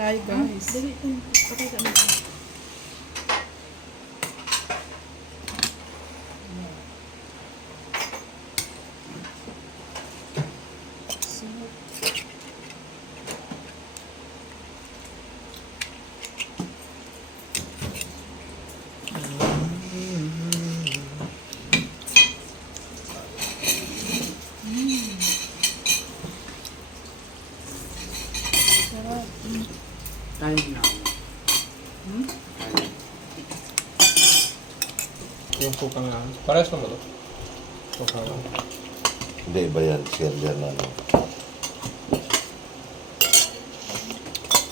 tayo guys. Dali. Yung suka nga. Parehas naman ito. Suka nga. Hindi, iba yan. Share yan na ano.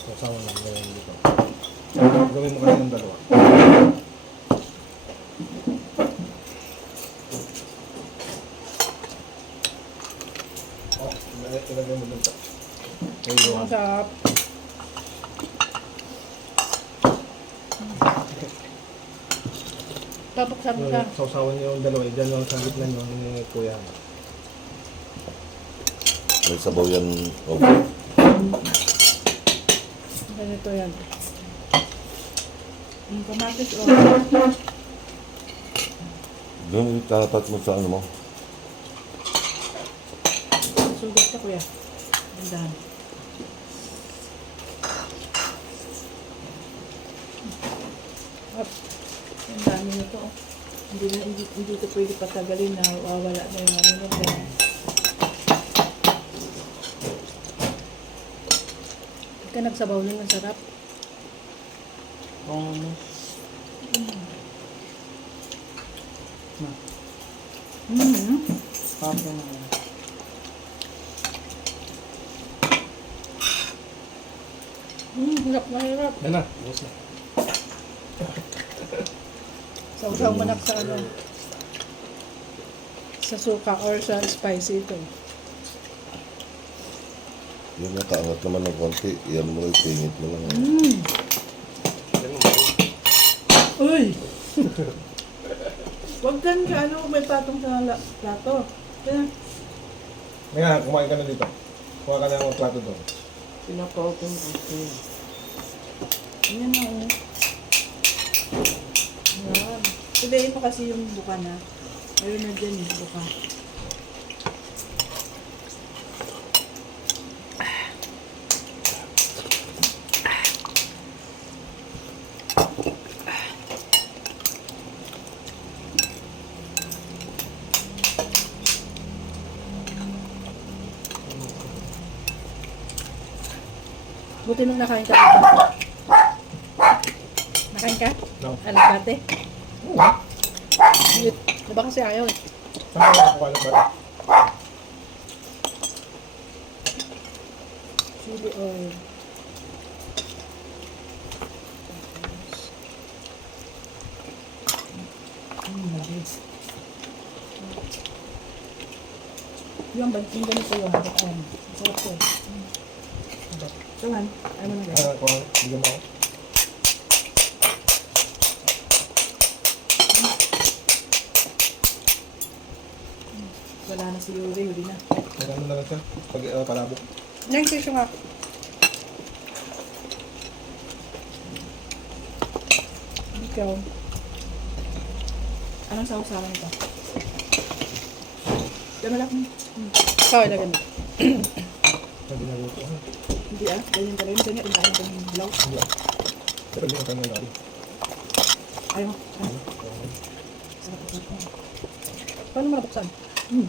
Sasawa lang. Gawin dito. Gawin mo kasi ng dalawa. Oh, ilagay mo dun. Ang sarap. Babuksan mo siya. Sausawan niyo yung dalawa. Diyan lang sa gitna niyo ni Kuya. May sabaw yan. Okay. Ganito yan. Yung kamatis o. Doon itatat mo sa ano mo. Sugat ka kuya. Dandahan. Up. Ang dami nito. Hindi na hindi, hindi ito pwede patagalin na wawala na yung ano nito. Ika nagsabaw na ang sarap. Kung Mm-hmm. Papo na. Mm, hirap na hirap. Yan na. Bukas na. Mo na sa ano. Sa suka or sa spicy ito. Yung nakaangat naman ng konti. Yan mo lang, tingit mo lang. Mm. Yan mo. Uy! Huwag kang ka, ano, may patong sa la- plato. Kaya, Ngayon, kumain ka na dito. Kuha ka na ng plato doon. Pinapa-open ko. yan na, oh. Tuloyin mo kasi yung buka na. Ayun na dyan yung buka. Buti nung nakain ka. Nakain ka? No. Alagbate? Oo. Di di ba kasi ayaw eh? Saan ka nakakuha ng bata? Chili oil. Yung banting ganito habakan. Sarap ko. Mm. Tuhan, ano na Ah, kuha. Bigyan mo ako. Wala na si Yuri, huli na. Mo na lang siya. Pag uh, palabok. Yan kasi nga. Ikaw. Anong sausawan ito? Dama lang. Hmm. Ikaw, ilagay mo. Pwede na luto. Ah, Hindi ah, ganyan ka rin. Ganyan, kinain ka ng hilaw. Hindi ah. Pero hindi ka ng gabi. Ayaw. Ay, sarap sarap. Paano mo nabuksan? Hmm.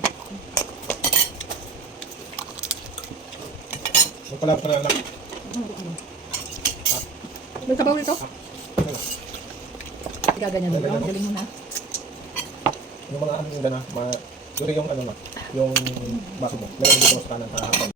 Ano buksan mo? May kabaw nito? Gaganyan mo lang. Galing mo na. Yung mga ano yung gana, mga, yung yung ano ma, yung baso mo. Meron dito sa kanan sa hapon.